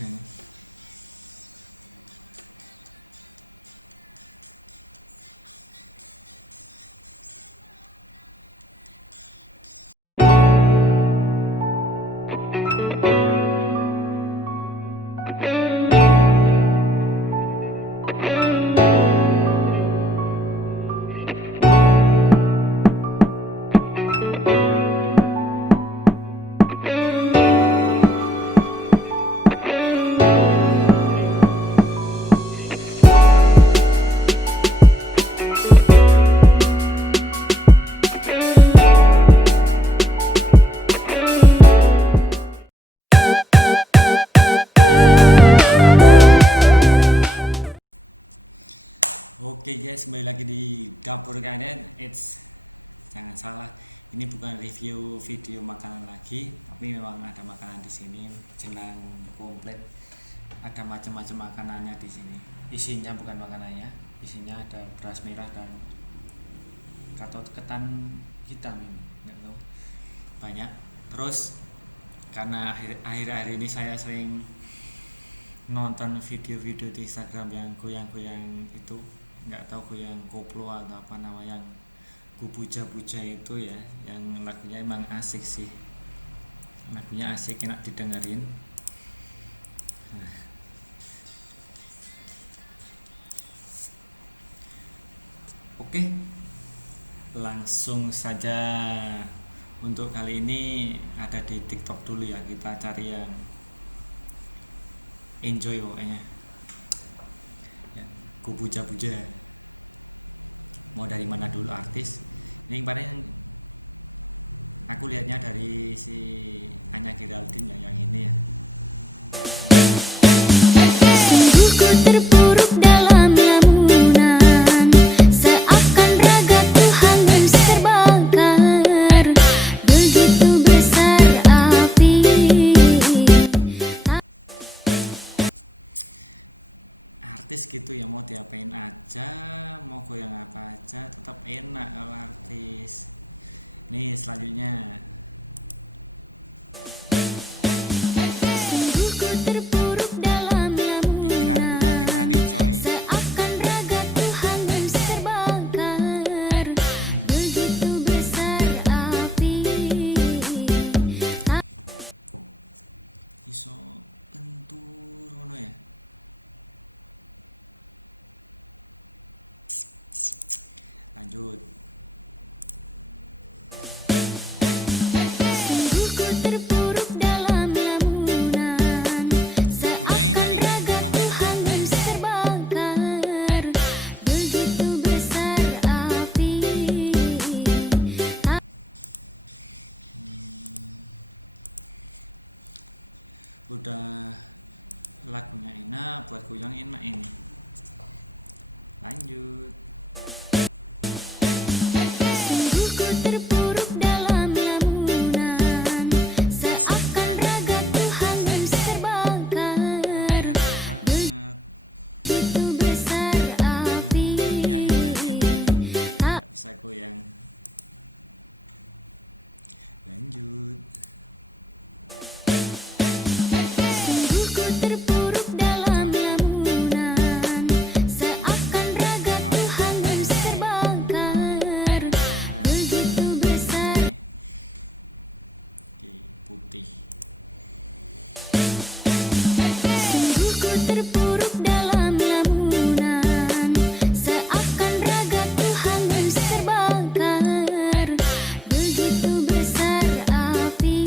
kayaknya. Oke guys, kembali lagi di dapur kalian. Jangan salah, ini bukan review video makanan lagi, tapi memang ada makanan di sini, jenang komplit. Ada macam-macam makanannya di sini. Isinya bukan makanannya, isinya ada beras merah dan atau ketan hitam ini, nggak tahu. Banyak. Terus karena akhir-akhir ini saya sering nonton video-video di Instagram yang goyang-goyang itu, nggak tahu goyang koplo atau apa nama yang kupuja-puja itu ya, yang lagunya emang asik sih, lagunya asik, enak didengerin. Nah, oke, langsung saja. Untuk kali ini ada di TikTok dulu ya, kita cari yang enjoy pokoknya ya, kupuja-puja. Mau dari mana dulu artis ini? Kemarin aku lihatnya dari si Anya Geraldine ya, yang ini ya. Sungguh ku terpuruk dalam lamunan, seakan raga Tuhan terbakar, begitu besar api. Artis gitu ya, mau diapain aja, mau goyang apa aja tetap enak kalau artis. Nih selanjutnya, Sungguh ku terpuruk dalam pikiranku lamunan, nanti coy. seakan raga Tuhan terbakar, begitu besar api. Iso kentur ngono ya. Lanjut. Sungguh ku terpuruk dalam lamunan, Lagunya enak seakan ini, raga emang enak Tuhan lagunya. terbakar, begitu besar api. Udah lagunya enak, buat goyang enak ini. Lanjut. Sungguh ku terpuruk dalam lamunan, seakan raga Tuhan terbakar, Hati-hati banget. begitu besar api. Ini akhirnya enak ini. Gak bisa goyang. Lanjut. Sungguh ku terpuruk dalam lamunan, seakan raga Tuhan terbakar, begitu besar. Di putih. Sungguh ku terpuruk dalam lamunan, seakan raga Tuhan terbakar, begitu besar api.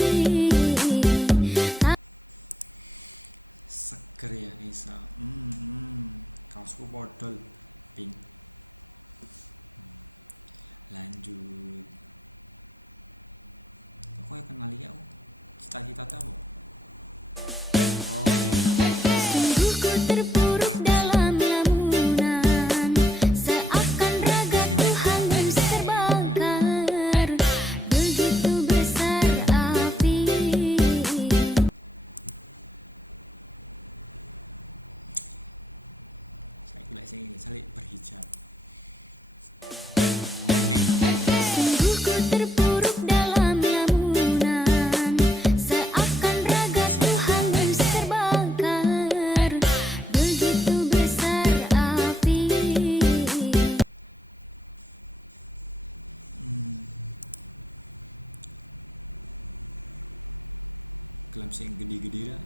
Seger ya Isa. Kaosku podol pink. Lanjut. Kok ya kenal ya? Cita-cita tahu. Oke. Sungguh ku terpuruk dalam lamunan, seakan raga Tuhan terbakar, begitu besar api. Saya gula sing salik berhijab. Sungguh ku terpuruk dalam lamunan, seakan raga Tuhan terbakar, sing gede-gede lah.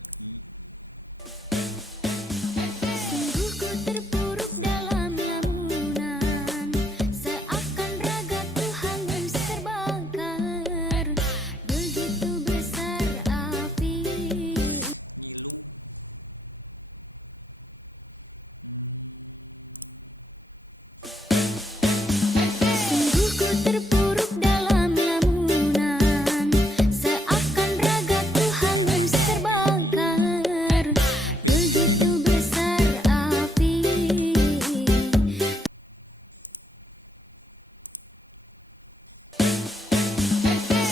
Sungguh ku terpuruk dalam lamunan, seakan raga Tuhan terbakar. Begitu besar api. Ngilu. Sungguh ku terpuruk dalam lamunan, seakan raga Tuhan terbakar. Mobil begini Begitu gitu. besar api.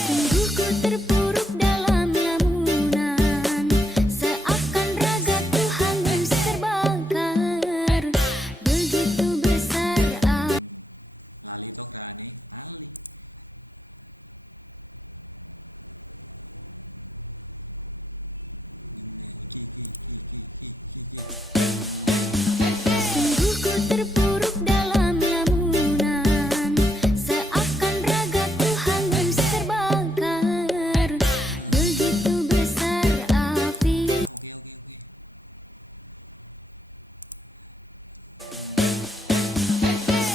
Sungguh ku terpuruk dalam lamunan, seakan raga Tuhan terbakar. Begitu besar api. Lali to kerane, lali. Ki. Sungguh ku terpuruk dalam lamunan, seakan raga Tuhan terbakar. Begitu besar api. Oke.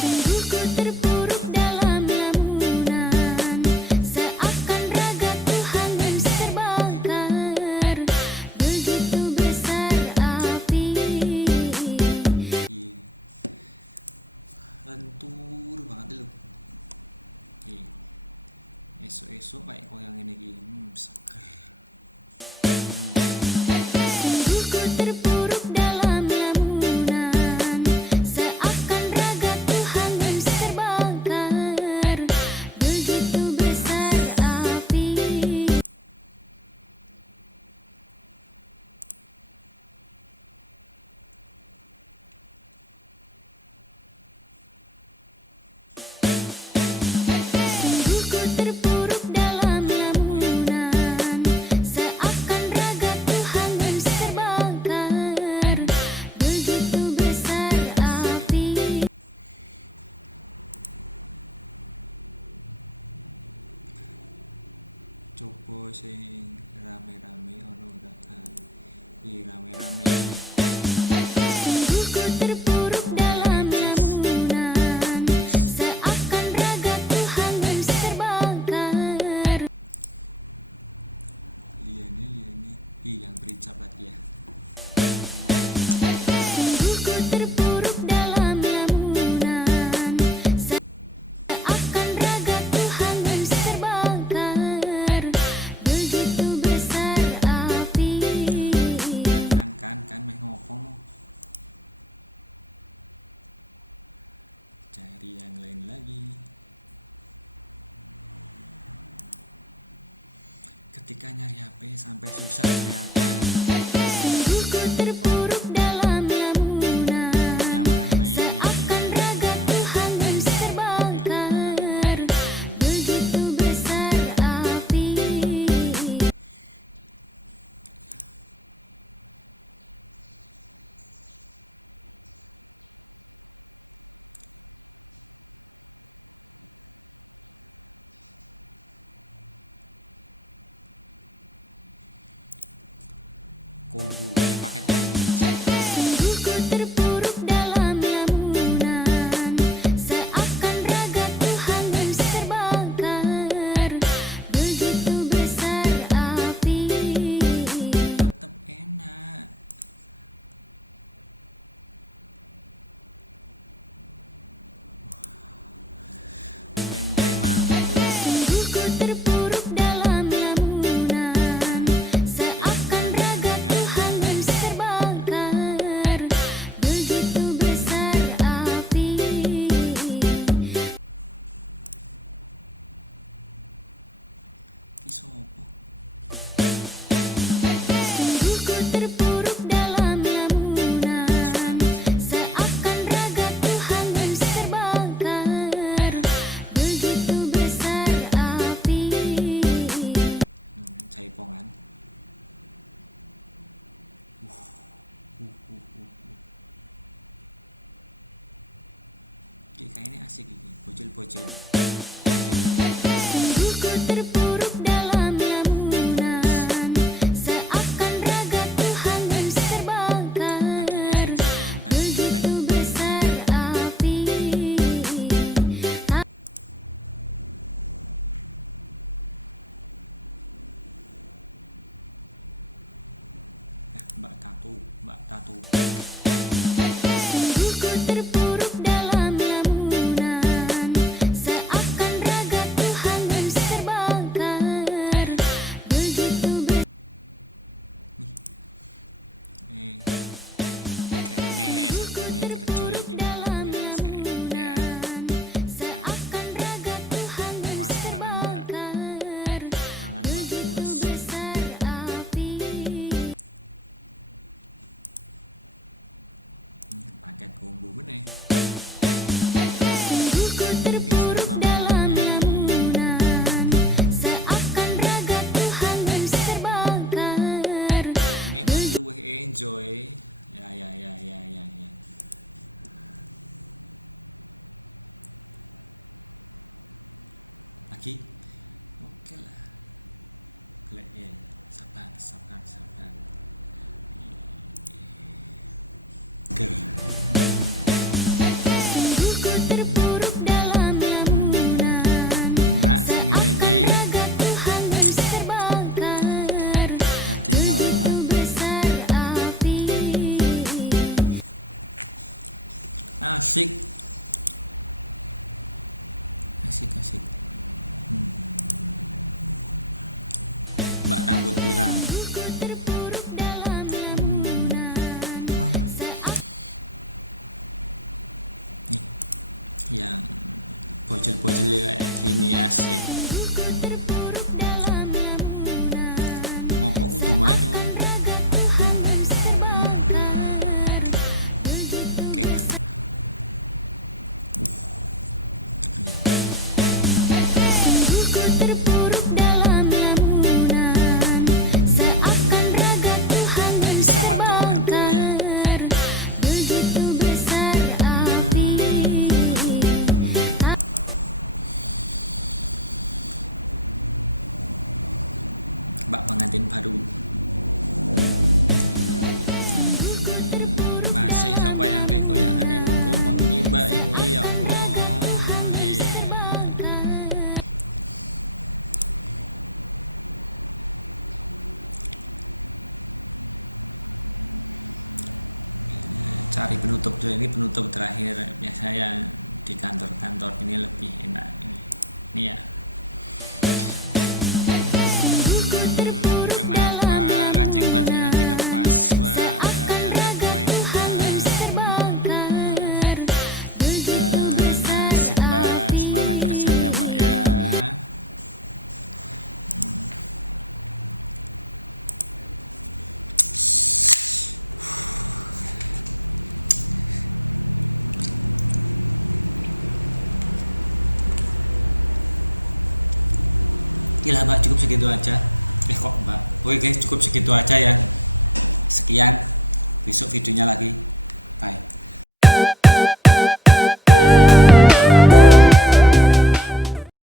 Sungguh ku terpuruk dalam lamunan, seakan raga Tuhan terbakar. Begitu besar api. Iya. Lentur banget lho. Iya. Esuk-esuk kayak koyo ngene iki, seger. Sungguh ku terpuruk dalam lamunan, seakan raga Tuhan terbakar. Begitu besar api. Sungguh ku terpuruk dalam lamunan, seakan raga Tuhan terbakar. Begitu besar api. Coba sing rame-rame ono ora? Iya rame-rame. Sungguh ku terpuruk dalam lamunan, seakan raga Tuhan terbakar. Liane. Yang bericap lagi ya. Sungguh ku terpuruk dalam lamunan, seakan raga Tuhan terbakar. Begitu besar api. Kan meh ngopo mo? Cari yang lain lagi. Ketika nyari HP sampai susah ternyata. Sungguh ku terpuruk dalam lamunan, Nyaman seakan raga Tuhan terbakar. Begitu besar api. Kombo ini pakai kombo hijab. Sungguh ku terpuruk dalam lamunan, seakan raga Tuhan terbakar. Begitu besar api. Tetep enak. Teng mantap bro. Sungguh ku terpuruk dalam lamunan, seakan raga Tuhan terbakar. Begitu besar api. Ki sopo? Sungguh ku terpuruk dalam lamunan, seakan raga Tuhan terbakar. Begitu besar api. Jaipongan. Ki kayaknya asik iki, bocil-bocil. Sungguh ku terpuruk dalam lamunan, seakan Mbak Tatu. Sungguh ku terpuruk dalam lamunan, seakan raga Tuhan terbakar. Begitu Kayaknya sakune kerja iki malah kuwi sih. Ya, seakan raga Tuhan awas menangan Mbak. terbakar. Menangan Mbak Bos. Besar api. Paket combo meneh. Sungguh ku terpuruk dalam lamunan, seakan raga Tuhan terbakar. Ini mah luwih enjoy. Ya. Lagi? Oke lah. Glek ya. Sabar. Ger. Sungguh ku terpuruk dalam lamunan, Mak sing ngene iki raga Tuhan terbakar. dadi ngelah. Besar api. Asik. Mbak rambut pirang. Terpuruk dalam lamunan, Nih, yang bocil-bocil kayak gini asik. terpuruk dalam lamunan, Ngopo kudu manyun. Oke. sungguh ku terpuruk dalam lamunan, seakan raga Tuhan Bisa mantul-mantul ya. terbakar. Begitu besar api. Mbak pengantin baru. Masih sampai yang kayak goyangan yang mengi Mbak ini ya Allah. Iya. Cari penutup dulu, ini penutup terakhir biasa yang di kantor-kantor ini lebih enak ini ya. Kenapa kancing bajunya dilepas Mbak? Yang kedua itu Mbak. Dan asik Mbak, semangat kerjanya Mbak ya. Gila Mbak, cukup segitu aja. Kok Mbak, oke guys, cukup segitu aja ya. Sekian, besok videonya lagi. Bye.